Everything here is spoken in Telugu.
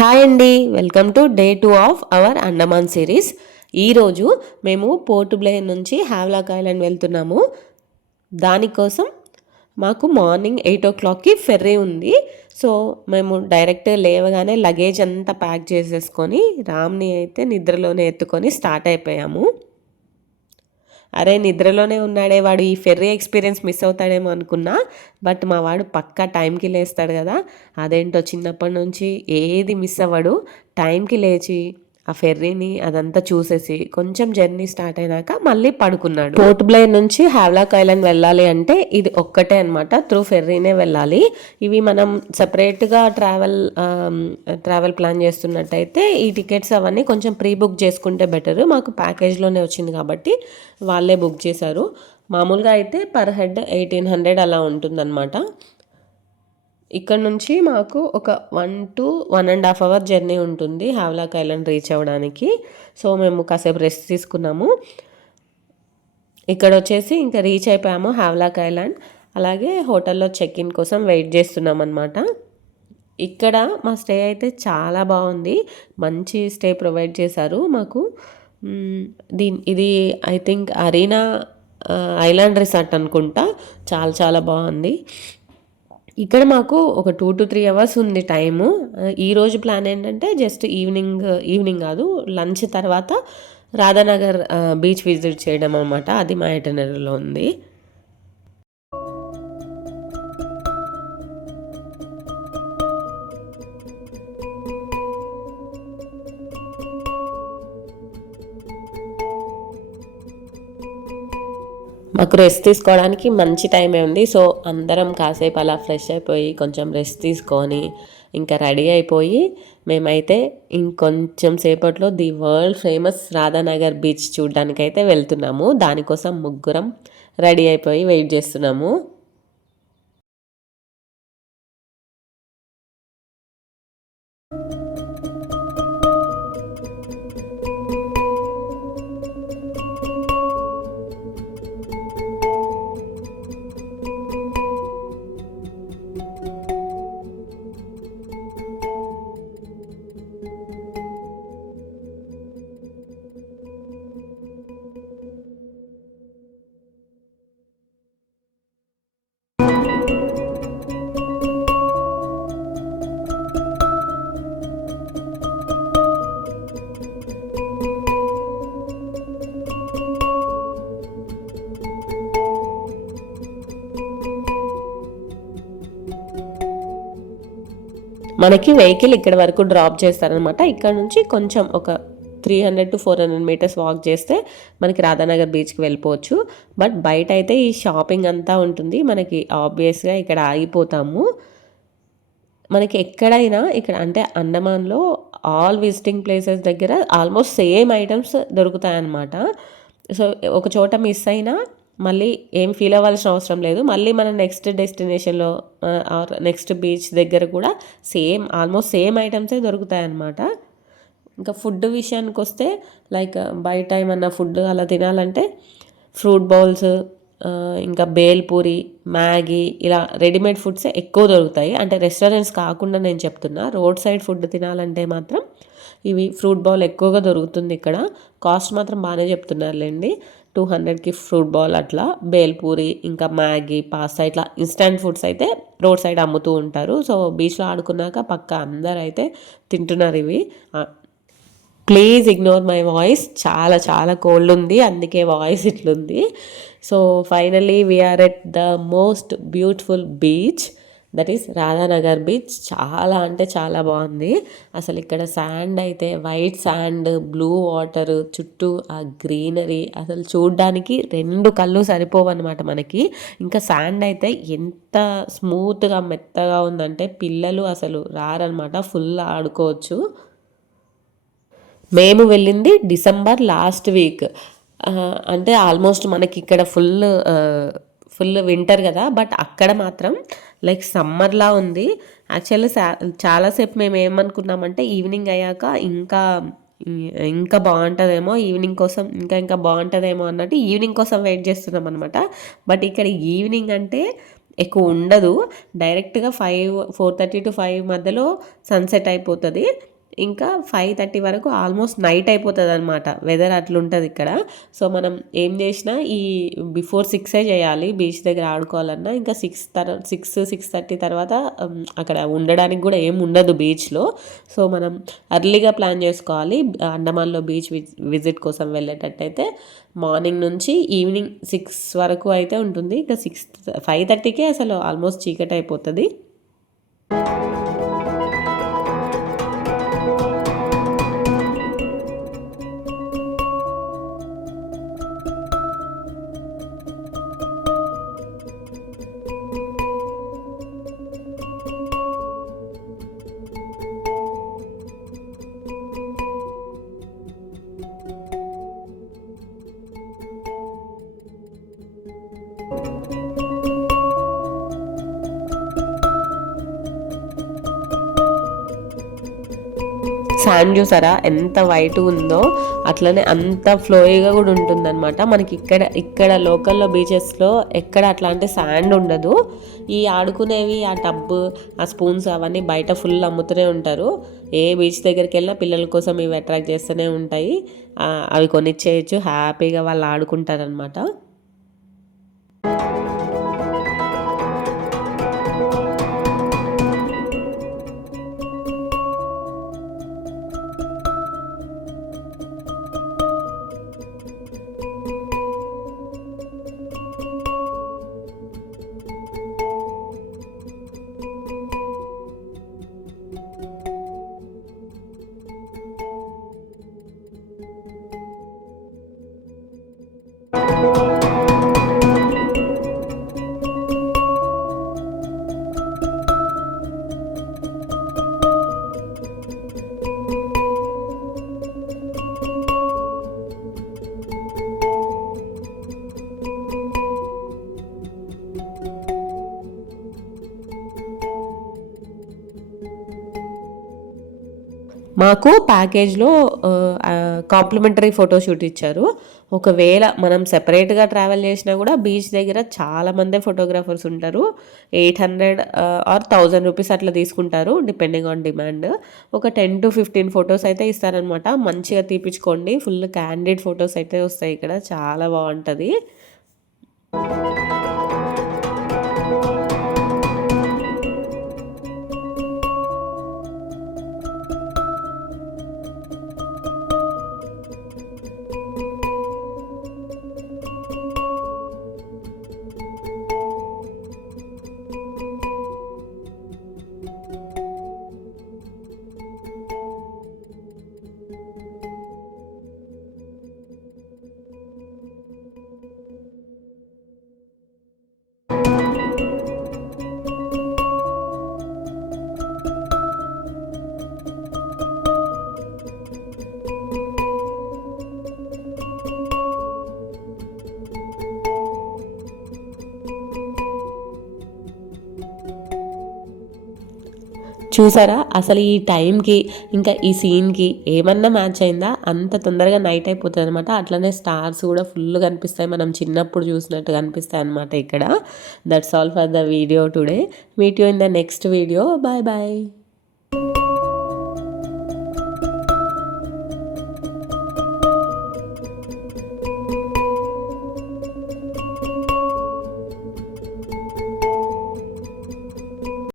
హాయ్ అండి, welcome to day 2 of our Andaman series. ఈరోజు మేము పోర్ట్ బ్లేర్ నుంచి హ్యావ్లాక్ ఐలాండ్ వెళ్తున్నాము. దానికోసం మాకు మార్నింగ్ 8 o'clockకి ఫెర్రీ ఉంది. సో మేము డైరెక్ట్ లేవగానే లగేజ్ అంతా ప్యాక్ చేసేసుకొని రామ్ని అయితే నిద్రలోనే ఎత్తుకొని స్టార్ట్ అయిపోయాము. అరే నిద్రలోనే ఉన్నాడే, వాడు ఈ ఫెర్రీ ఎక్స్పీరియన్స్ మిస్ అవుతాడేమో అనుకున్నా. బట్ మా వాడు పక్కా టైంకి లేస్తాడు కదా. అదేంటో చిన్నప్పటి నుంచి ఏది మిస్ అవ్వడు. టైంకి లేచి ఆ ఫెర్రీని అదంతా చూసేసి కొంచెం జర్నీ స్టార్ట్ అయినాక మళ్ళీ పడుకున్నాడు. పోర్ట్ బ్లేర్ నుంచి హ్యావ్లాక్ ఐలాండ్ వెళ్ళాలి అంటే ఇది ఒక్కటే అనమాట, త్రూ ఫెర్రీనే వెళ్ళాలి. ఇవి మనం సపరేట్గా ట్రావెల్ ప్లాన్ చేస్తున్నట్టయితే ఈ టికెట్స్ అవన్నీ కొంచెం ప్రీ బుక్ చేసుకుంటే బెటర్. మాకు ప్యాకేజ్లోనే వచ్చింది కాబట్టి వాళ్ళే బుక్ చేశారు. మామూలుగా అయితే పర్ హెడ్ 1800 అలా ఉంటుందన్నమాట. ఇక్కడ నుంచి మాకు ఒక 1 to 1.5 hour జర్నీ ఉంటుంది హ్యావ్లాక్ ఐలాండ్ రీచ్ అవ్వడానికి. సో మేము కాసేపు రెస్ట్ తీసుకున్నాము. ఇక్కడ వచ్చేసి ఇంకా రీచ్ అయిపోయాము హ్యావ్లాక్ ఐలాండ్. అలాగే హోటల్లో చెక్ ఇన్ కోసం వెయిట్ చేస్తున్నాం అనమాట. ఇక్కడ మా స్టే అయితే చాలా బాగుంది, మంచి స్టే ప్రొవైడ్ చేశారు మాకు. ఇది I think arena island resort అనుకుంటా. చాలా చాలా బాగుంది. ఇక్కడ మాకు ఒక 2 to 3 hours ఉంది టైము. ఈరోజు ప్లాన్ ఏంటంటే జస్ట్ ఈవినింగ్ కాదు, లంచ్ తర్వాత రాధానగర్ బీచ్ విజిట్ చేయడం అనమాట. అది మా ఐటినరీలో ఉంది. మాకు రెస్ట్ తీసుకోవడానికి మంచి టైమే ఉంది. సో అందరం కాసేపు అలా ఫ్రెష్ అయిపోయి కొంచెం రెస్ట్ తీసుకొని ఇంకా రెడీ అయిపోయి మేమైతే ఇంకొంచెం సేపట్లో the world famous Radhanagar beach చూడడానికైతే వెళ్తున్నాము. దానికోసం ముగ్గురం రెడీ అయిపోయి వెయిట్ చేస్తున్నాము. మనకి వెహికల్ ఇక్కడ వరకు డ్రాప్ చేస్తారనమాట. ఇక్కడ నుంచి కొంచెం ఒక 300 to 400 meters వాక్ చేస్తే మనకి రాధానగర్ బీచ్కి వెళ్ళిపోవచ్చు. బట్ బయట అయితే ఈ షాపింగ్ అంతా ఉంటుంది. మనకి ఆబ్వియస్గా ఇక్కడ ఆగిపోతాము. మనకి ఎక్కడైనా ఇక్కడ అంటే అండమాన్లో ఆల్ విజిటింగ్ ప్లేసెస్ దగ్గర ఆల్మోస్ట్ సేమ్ ఐటమ్స్ దొరుకుతాయన్నమాట. సో ఒక చోట మిస్ అయినా మళ్ళీ ఏం ఫీల్ అవ్వాల్సిన అవసరం లేదు. మళ్ళీ మన నెక్స్ట్ డెస్టినేషన్లో ఆర్ నెక్స్ట్ బీచ్ దగ్గర కూడా ఆల్మోస్ట్ సేమ్ ఐటమ్సే దొరుకుతాయన్నమాట. ఇంకా ఫుడ్ విషయానికి వస్తే లైక్ బయట ఏమన్నా ఫుడ్ అలా తినాలంటే ఫ్రూట్ బౌల్స్, ఇంకా బేల్పూరి, మ్యాగీ ఇలా రెడీమేడ్ ఫుడ్సే ఎక్కువ దొరుకుతాయి. అంటే రెస్టారెంట్స్ కాకుండా నేను చెప్తున్నా. రోడ్ సైడ్ ఫుడ్ తినాలంటే మాత్రం ఇవి ఫ్రూట్ బౌల్ ఎక్కువగా దొరుకుతుంది ఇక్కడ. కాస్ట్ మాత్రం బాగానే చెప్తున్నారులేండి. 200కి ఫ్రూట్ బౌల్, అట్లా బేల్పూరి, ఇంకా మ్యాగీ, పాస్తా ఇట్లా ఇన్స్టంట్ ఫుడ్స్ అయితే రోడ్ సైడ్ అమ్ముతూ ఉంటారు. సో బీచ్లో ఆడుకున్నాక పక్క అందరు అయితే తింటున్నారు ఇవి. ప్లీజ్ ఇగ్నోర్ మై వాయిస్, చాలా చాలా కోల్డ్ ఉంది, అందుకే వాయిస్ ఇట్లుంది. So finally we are at the most beautiful beach, that is Radhanagar beach. చాలా అంటే చాలా బాగుంది అసలు. ఇక్కడ శాండ్ అయితే వైట్ శాండ్, బ్లూ వాటర్, చుట్టూ ఆ గ్రీనరీ అసలు చూడ్డానికి 2 కళ్ళు సరిపోవన్నమాట మనకి. ఇంకా శాండ్ అయితే ఎంత స్మూత్గా మెత్తగా ఉందంటే పిల్లలు అసలు రారనమాట, ఫుల్ ఆడుకోవచ్చు. మేము వెళ్ళింది డిసెంబర్ లాస్ట్ వీక్. అంటే ఆల్మోస్ట్ మనకి ఇక్కడ ఫుల్ వింటర్ కదా, బట్ అక్కడ మాత్రం లైక్ సమ్మర్లా ఉంది. యాక్చువల్లీ చాలాసేపు మేము ఏమనుకున్నామంటే ఈవినింగ్ అయ్యాక ఇంకా బాగుంటుందేమో, ఈవినింగ్ కోసం ఇంకా బాగుంటుందేమో అన్నట్టు ఈవినింగ్ కోసం వెయిట్ చేస్తున్నాం అనమాట. బట్ ఇక్కడ ఈవినింగ్ అంటే ఎక్కువ ఉండదు. డైరెక్ట్గా 4:30 to 5 మధ్యలో సన్సెట్ అయిపోతుంది. ఇంకా 5:30 వరకు ఆల్మోస్ట్ నైట్ అయిపోతుంది అనమాట. వెదర్ అట్లుంటుంది ఇక్కడ. సో మనం ఏం చేసినా ఈ బిఫోర్ 6 చేయాలి. బీచ్ దగ్గర ఆడుకోవాలన్నా ఇంకా 6:30 తర్వాత అక్కడ ఉండడానికి కూడా ఏం ఉండదు బీచ్లో. సో మనం అర్లీగా ప్లాన్ చేసుకోవాలి. అండమాన్లో బీచ్ విజిట్ కోసం వెళ్ళేటట్టయితే మార్నింగ్ నుంచి ఈవినింగ్ 6 వరకు అయితే ఉంటుంది. ఇంకా 5:30కే అసలు ఆల్మోస్ట్ చీకటి అయిపోతుంది. శాండ్ చూసారా ఎంత వైట్ ఉందో, అట్లనే అంత ఫ్లోయిగా కూడా ఉంటుందన్నమాట. మనకి ఇక్కడ లోకల్లో బీచెస్లో ఎక్కడ అట్లాంటి శాండ్ ఉండదు. ఈ ఆడుకునేవి, ఆ టబ్, ఆ స్పూన్స్ అవన్నీ బయట ఫుల్ అమ్ముతూనే ఉంటారు. ఏ బీచ్ దగ్గరికి వెళ్ళినా పిల్లల కోసం ఇవి అట్రాక్ట్ చేస్తూనే ఉంటాయి. అవి కొనిచ్చేయచ్చు, హ్యాపీగా వాళ్ళు ఆడుకుంటారనమాట. మాకు ప్యాకేజ్లో కాంప్లిమెంటరీ ఫోటోషూట్ ఇచ్చారు. ఒకవేళ మనం సెపరేట్గా ట్రావెల్ చేసినా కూడా బీచ్ దగ్గర చాలామంది ఫోటోగ్రాఫర్స్ ఉంటారు. 800 ఆర్ 1000 రూపీస్ అట్లా తీసుకుంటారు, డిపెండింగ్ ఆన్ డిమాండ్. ఒక 10 to 15 ఫొటోస్ అయితే ఇస్తారనమాట. మంచిగా తీపించుకోండి. ఫుల్ క్యాండిడ్ ఫొటోస్ అయితే వస్తాయి ఇక్కడ, చాలా బాగుంటుంది. చూసారా అసలు ఈ టైంకి ఇంకా ఈ సీన్కి ఏమన్నా మ్యాచ్ అయిందా? అంత తొందరగా నైట్ అయిపోతుంది అనమాట. అట్లనే స్టార్స్ కూడా ఫుల్ కనిపిస్తాయి, మనం చిన్నప్పుడు చూసినట్టు కనిపిస్తాయి అనమాట ఇక్కడ. That's all for the video today. Meet you in the next video. Bye bye.